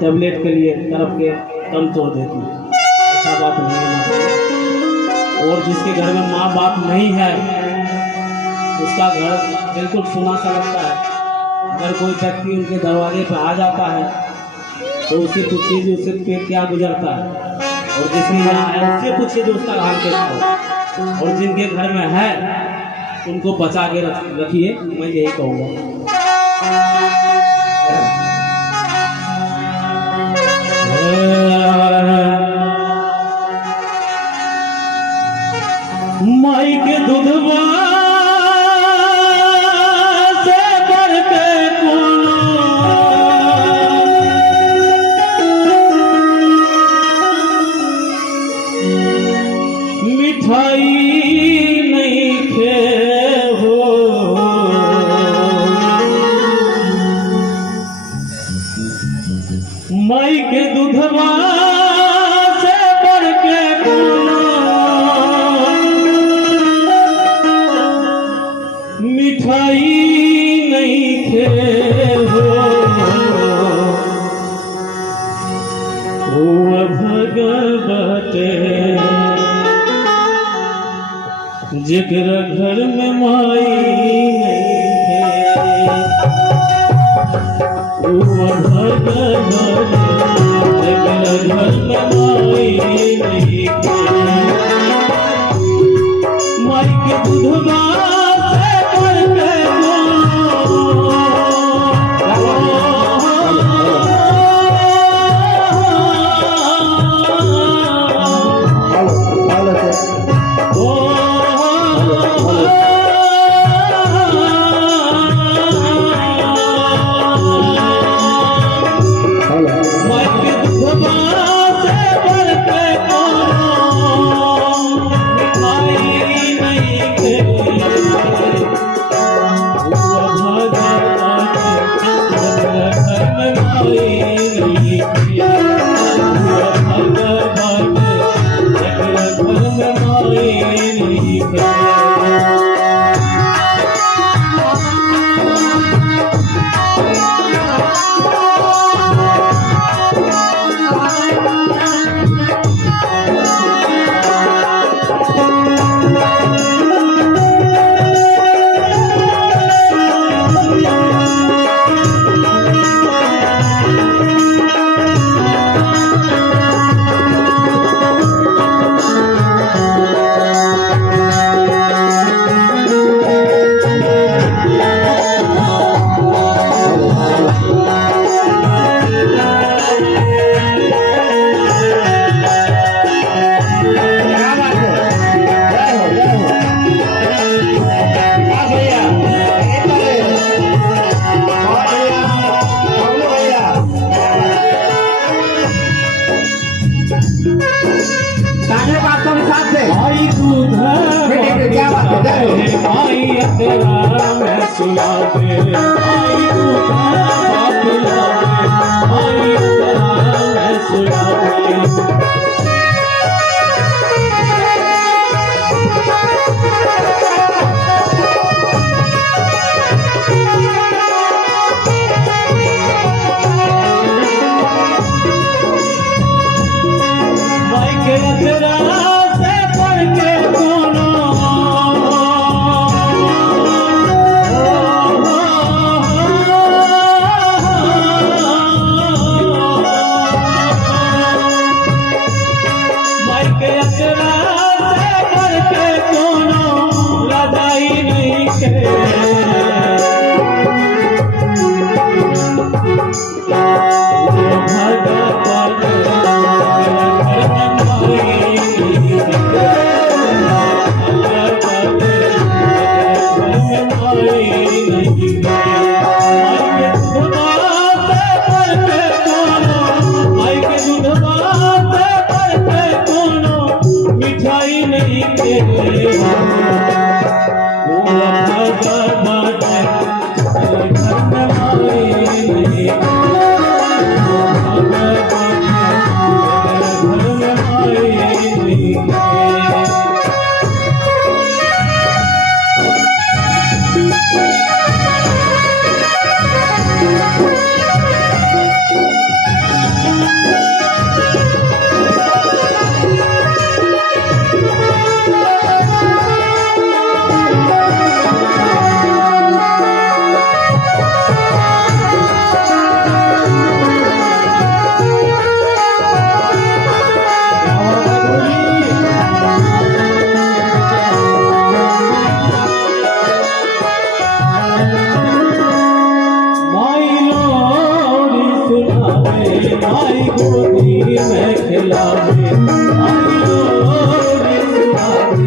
Tablet के लिए तरफ के दम तोड़ देती है। ऐसा बात नहीं होना चाहिए। और जिसके घर में माँ बाप नहीं है उसका घर बिल्कुल सुना सा लगता है। अगर कोई व्यक्ति उनके दरवाजे पर आ जाता है तो उससे पूछिए उससे पे क्या गुजरता है, और जिसने यहाँ है उससे पूछिए जो उसका हाल कैसा है। और जिनके घर में है उनको बचा के रखिए, मैं यही कहूँगा। माई के दूधवा से बढ़ के कोनो मिठाई नहीं खे हो। माई के दूधवा से बढ़ के कोनो मिठाई नहीं खे हो। भगवते जेकरा घर में माई नहीं है, भगवते जेकरा घर में माई नहीं है। माई के दूधवा सुना दे आई सुना दे। खिलावे आइयो रिश्तावे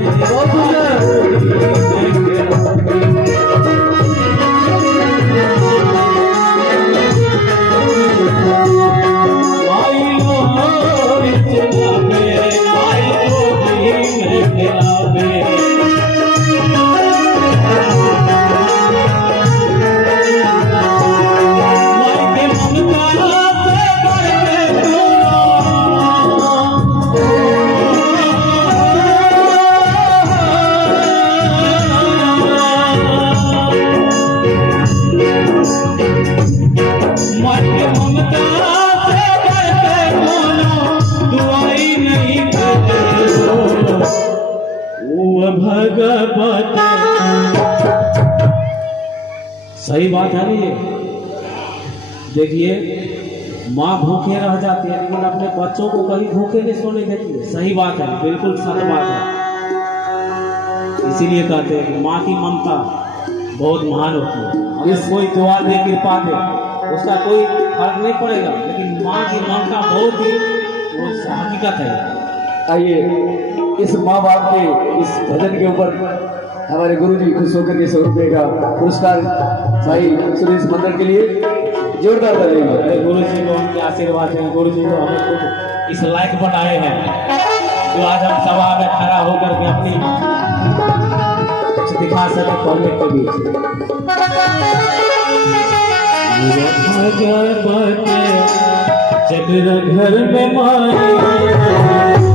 भगवत। सही बात है ये। देखिए माँ भूखे रह जाती है लेकिन अपने बच्चों को कभी भूखे नहीं सोने देती है। सही बात है, बिल्कुल सच बात है। इसीलिए कहते हैं कि माँ की ममता बहुत महान होती है। अगर कोई दुआ दे कृपा दे उसका कोई फर्क नहीं पड़ेगा, लेकिन माँ की ममता बहुत ही वो हकीकत है। आइए इस माँ बाप के इस भजन के ऊपर हमारे गुरुजी खुश होकर के 100 रुपये का पुरस्कार भाई सुरेश मंदिर के लिए जोरदार बजाएंगे। गुरुजी को उनके आशीर्वाद हैं। गुरुजी को हमें खुद इस लायक बनाए हैं जो आज हम सभा में खड़ा होकर के अपनी कुछ दिखा सके पब्लिक के बीच। जग घर में मारे